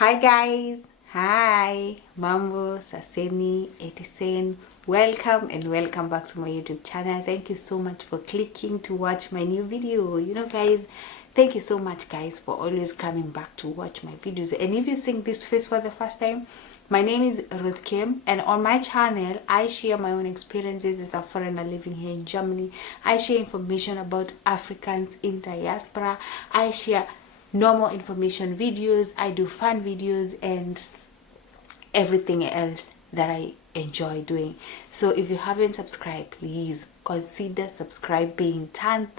Hi guys, hi, Mambo, Saseni, Etisen, welcome and welcome back to my YouTube channel. Thank you so much for clicking to watch my new video. Guys, thank you so much guys for always coming back to watch my videos. And if you're seeing this face for the first time, my name is Ruth Kim, and on my channel I share my own experiences as a foreigner living here in Germany. I share information about Africans in diaspora. I share normal information videos, I do fun videos, and everything else that I enjoy doing. So if you haven't subscribed, please consider subscribing, turn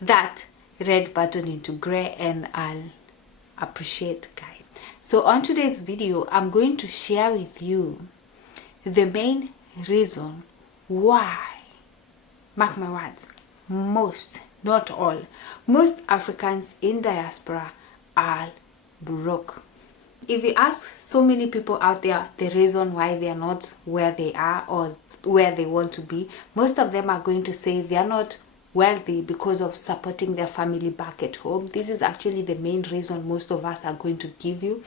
that red button into gray, and I'll appreciate guys. So on today's video, I'm going to share with you the main reason why, mark my words, most, not all, most Africans in diaspora are broke. If you ask so many people out there the reason why they are not where they are or where they want to be, most of them are going to say they are not wealthy because of supporting their family back at home. This is actually the main reason most of us are going to give you.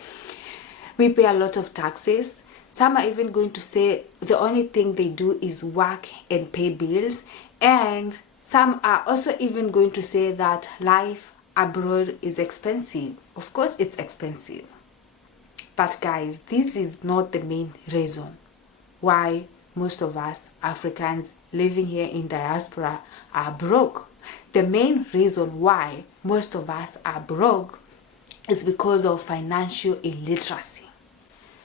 We pay a lot of taxes. Some are even going to say the only thing they do is work and pay bills, and some are also even going to say that life abroad is expensive. Of course it's expensive, but guys, this is not the main reason why most of us Africans living here in diaspora are broke. The main reason why most of us are broke is because of financial illiteracy.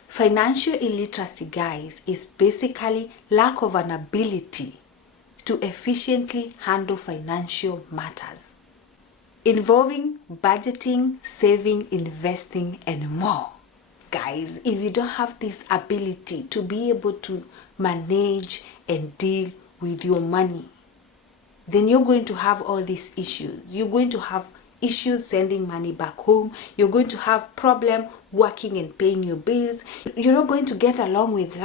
Financial illiteracy, guys, is basically lack of an ability to efficiently handle financial matters involving budgeting, saving, investing, and more. Guys, if you don't have this ability to be able to manage and deal with your money, then you're going to have all these issues. You're going to have issues sending money back home. You're going to have problem working and paying your bills. You're not going to get along with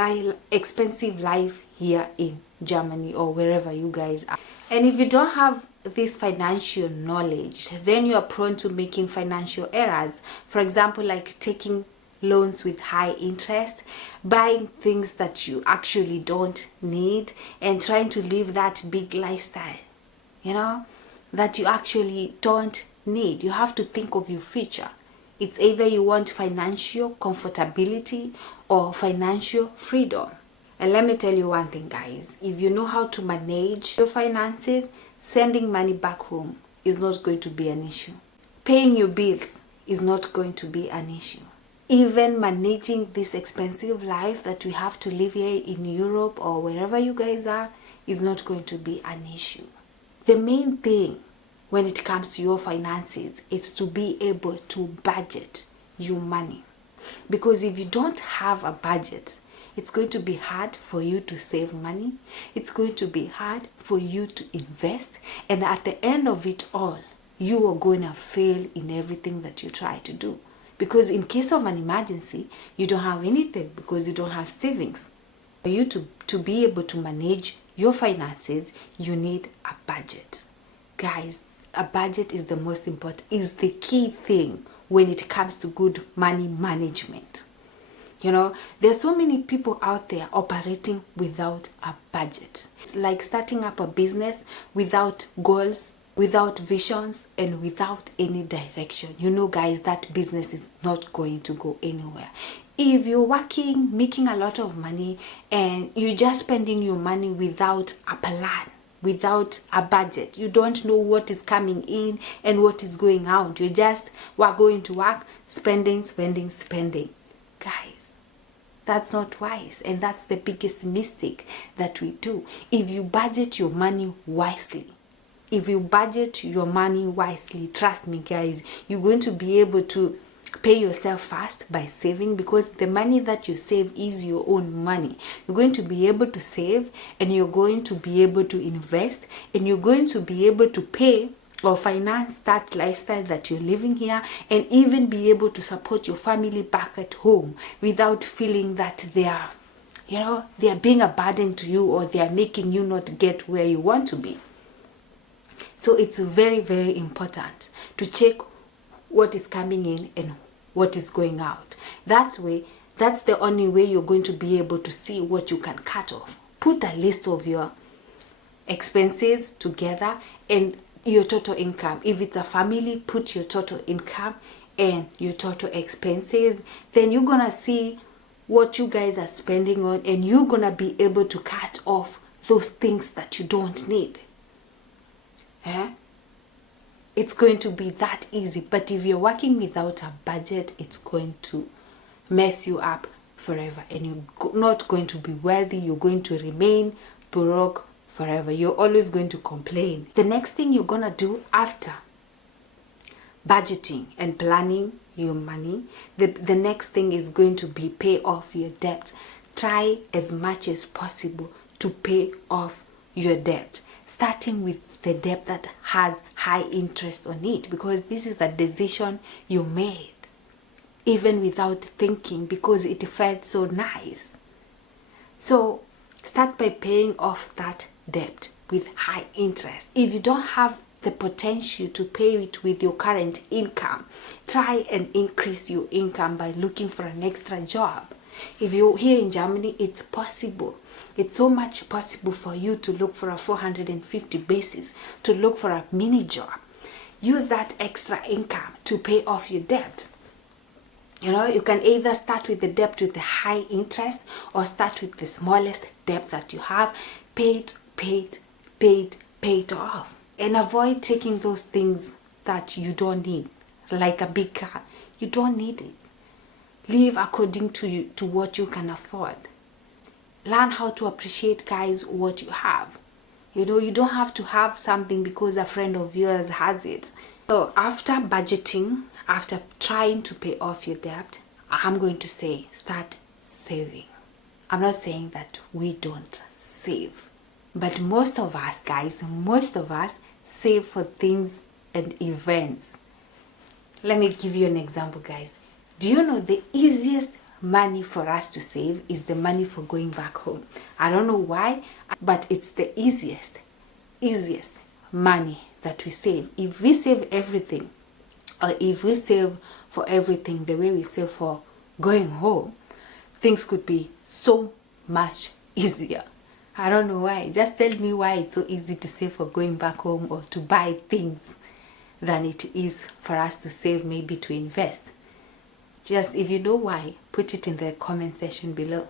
expensive life here in Germany or wherever you guys are. And if you don't have this financial knowledge, then you are prone to making financial errors. For example, like taking loans with high interest, buying things that you actually don't need, and trying to live that big lifestyle, that you actually don't need. You have to think of your future. It's either you want financial comfortability or financial freedom. And let me tell you one thing, guys, if you know how to manage your finances, sending money back home is not going to be an issue. Paying your bills is not going to be an issue. Even managing this expensive life that we have to live here in Europe or wherever you guys are is not going to be an issue. The main thing when it comes to your finances is to be able to budget your money. Because if you don't have a budget, it's going to be hard for you to save money. It's going to be hard for you to invest. And at the end of it all, you are going to fail in everything that you try to do. Because in case of an emergency, you don't have anything because you don't have savings. For you to be able to manage your finances, you need a budget. Guys, a budget is the most important, is the key thing when it comes to good money management. There's so many people out there operating without a budget. It's like starting up a business without goals, without visions, and without any direction. Guys, that business is not going to go anywhere. If you're working, making a lot of money, and you're just spending your money without a plan, without a budget, you don't know what is coming in and what is going out. We're going to work, spending. Guys, that's not wise, and that's the biggest mistake that we do. If you budget your money wisely, trust me guys, you're going to be able to pay yourself fast by saving, because the money that you save is your own money. You're going to be able to save, and you're going to be able to invest, and you're going to be able to pay or finance that lifestyle that you're living here, and even be able to support your family back at home without feeling that they are being a burden to you, or they are making you not get where you want to be. So it's very, very important to check what is coming in and what is going out. That's the only way you're going to be able to see what you can cut off. Put a list of your expenses together and your total income. If it's a family, put your total income and your total expenses. Then you're gonna see what you guys are spending on, and you're gonna be able to cut off those things that you don't need. It's going to be that easy. But if you're working without a budget, it's going to mess you up forever, and you're not going to be wealthy. You're going to remain broke forever. You're always going to complain. The next thing you're gonna do after budgeting and planning your money, the next thing is going to be pay off your debt. Try as much as possible to pay off your debt, starting with the debt that has high interest on it, because this is a decision you made even without thinking, because it felt so nice. So start by paying off that debt with high interest. If you don't have the potential to pay it with your current income, try and increase your income by looking for an extra job. If you're here in Germany, it's possible. It's so much possible for you to look for a 450 basis, to look for a mini job. Use that extra income to pay off your debt. You can either start with the debt with the high interest, or start with the smallest debt that you have. Pay it off. And avoid taking those things that you don't need, like a big car. You don't need it. Live according to what you can afford. Learn how to appreciate, guys, what you have. You don't have to have something because a friend of yours has it. So after budgeting, after trying to pay off your debt, I'm going to say start saving. I'm not saying that we don't save, but most of us, guys, save for things and events. Let me give you an example, guys. Do you know the easiest money for us to save is the money for going back home? I don't know why, but it's the easiest money that we save. If we save everything, or if we save for everything the way we save for going home, things could be so much easier. I don't know why. Just tell me why it's so easy to save for going back home or to buy things than it is for us to save, maybe to invest. Just, if you know why, put it in the comment section below.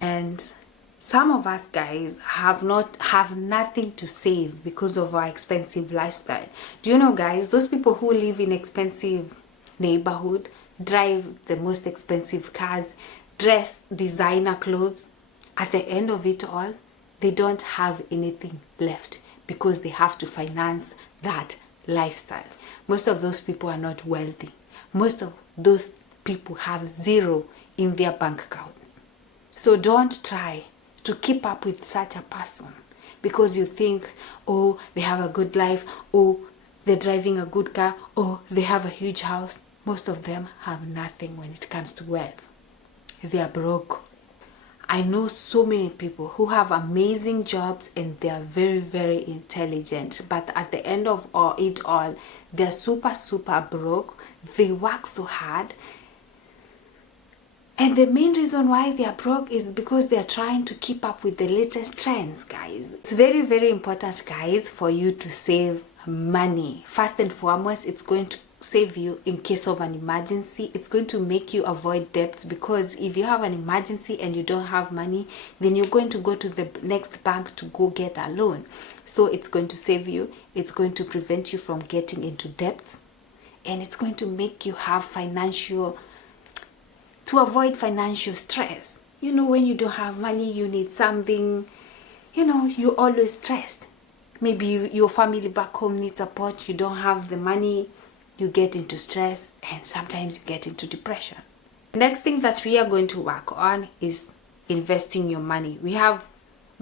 And some of us, guys, have nothing to save because of our expensive lifestyle. Do you know, guys, those people who live in expensive neighborhood, drive the most expensive cars, dress designer clothes, at the end of it all, they don't have anything left because they have to finance that lifestyle. Most of those people are not wealthy. Most of those people have zero in their bank accounts. So don't try to keep up with such a person because you think, oh, they have a good life, oh, they're driving a good car, oh, they have a huge house. Most of them have nothing when it comes to wealth. They are broke. I know so many people who have amazing jobs and they are very, very intelligent, but at the end of it all, they're super, super broke. They work so hard. And the main reason why they are broke is because they are trying to keep up with the latest trends, guys. It's very, very important, guys, for you to save money. First and foremost, it's going to save you in case of an emergency. It's going to make you avoid debts, because if you have an emergency and you don't have money, then you're going to go to the next bank to go get a loan. So it's going to save you. It's going to prevent you from getting into debts, and it's going to make you have to avoid financial stress. When you don't have money, you need something, you're always stressed. Maybe your family back home needs support, you don't have the money, you get into stress, and sometimes you get into depression. The next thing that we are going to work on is investing your money. We have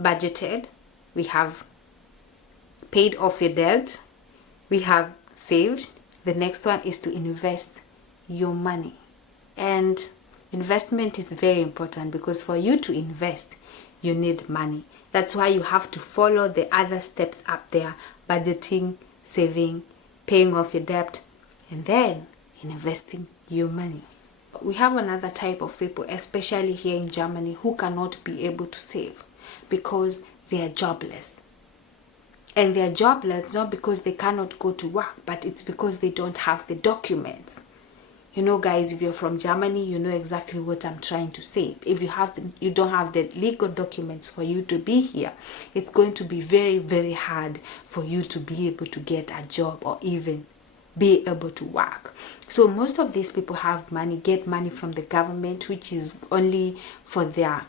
budgeted, we have paid off your debt, we have saved. The next one is to invest your money. And investment is very important, because for you to invest, you need money. That's why you have to follow the other steps up there: budgeting, saving, paying off your debt, and then investing your money. we have another type of people, especially here in Germany, who cannot be able to save because they are jobless. And they are jobless not because they cannot go to work, but it's because they don't have the documents. You know, guys, if you're from Germany, you know exactly what I'm trying to say. If you don't have the legal documents for you to be here, it's going to be very, very hard for you to be able to get a job or even be able to work. So most of these people have money, get money from the government, which is only for their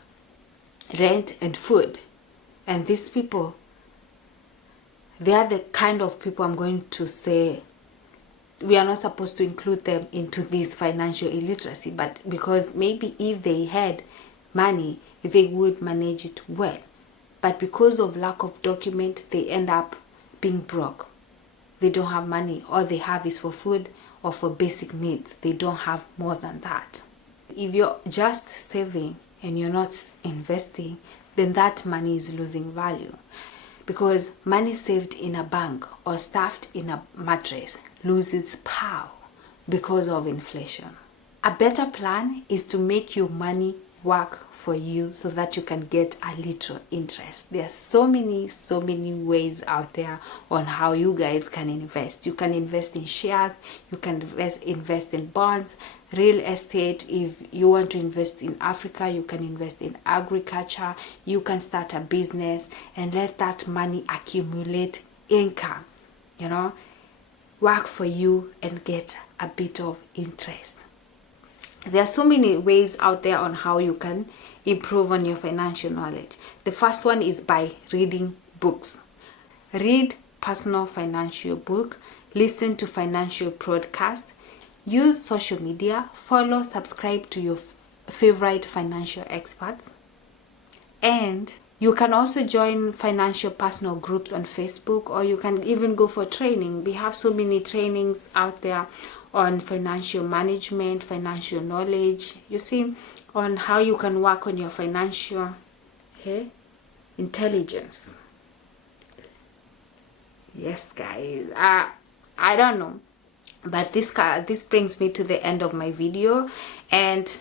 rent and food. And these people, they are the kind of people I'm going to say we are not supposed to include them into this financial illiteracy, but because maybe if they had money, they would manage it well. But because of lack of document, they end up being broke. They don't have money. All they have is for food or for basic needs. They don't have more than that. If you're just saving and you're not investing, then that money is losing value. Because money saved in a bank or stuffed in a mattress loses power because of inflation. A better plan is to make your money work for you so that you can get a little interest. There are so many ways out there on how you guys can invest. You can invest in shares, you can invest in bonds, real estate. If you want to invest in Africa, you can invest in agriculture. You can start a business and let that money accumulate income, you know, work for you and get a bit of interest. There are so many ways out there on how you can improve on your financial knowledge. The first one is by reading books. Read personal financial book, listen to financial broadcast, use social media, follow, subscribe to your favorite financial experts. And you can also join financial personal groups on Facebook, or you can even go for training. We have so many trainings out there on financial management, financial knowledge, you see, on how you can work on your financial intelligence. Yes, guys, I don't know, but this brings me to the end of my video. And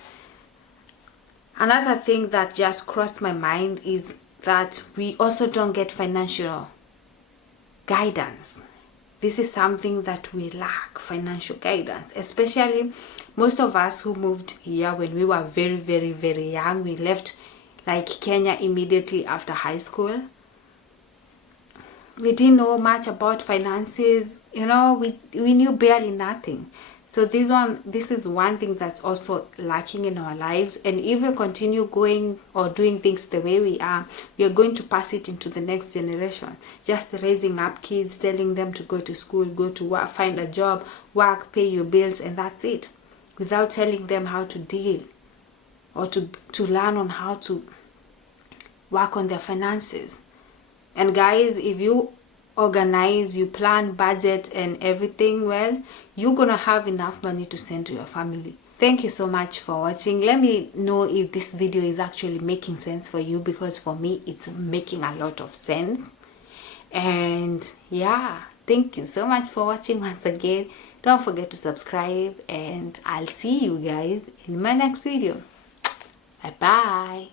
another thing that just crossed my mind is that we also don't get financial guidance. This is something that we lack, financial guidance, especially most of us who moved here when we were very, very, very young. We left like Kenya immediately after high school. We didn't know much about finances, you know, we knew barely nothing. So this is one thing that's also lacking in our lives. And if we continue going or doing things the way we are going to pass it into the next generation. Just raising up kids, telling them to go to school, go to work, find a job, work, pay your bills, and that's it. Without telling them how to deal or to learn on how to work on their finances. And guys, if you organize, you plan, budget and everything well, you're gonna have enough money to send to your family. Thank you so much for watching. Let me know if this video is actually making sense for you, because for me it's making a lot of sense. And yeah, thank you so much for watching once again. Don't forget to subscribe, and I'll see you guys in my next video. Bye bye.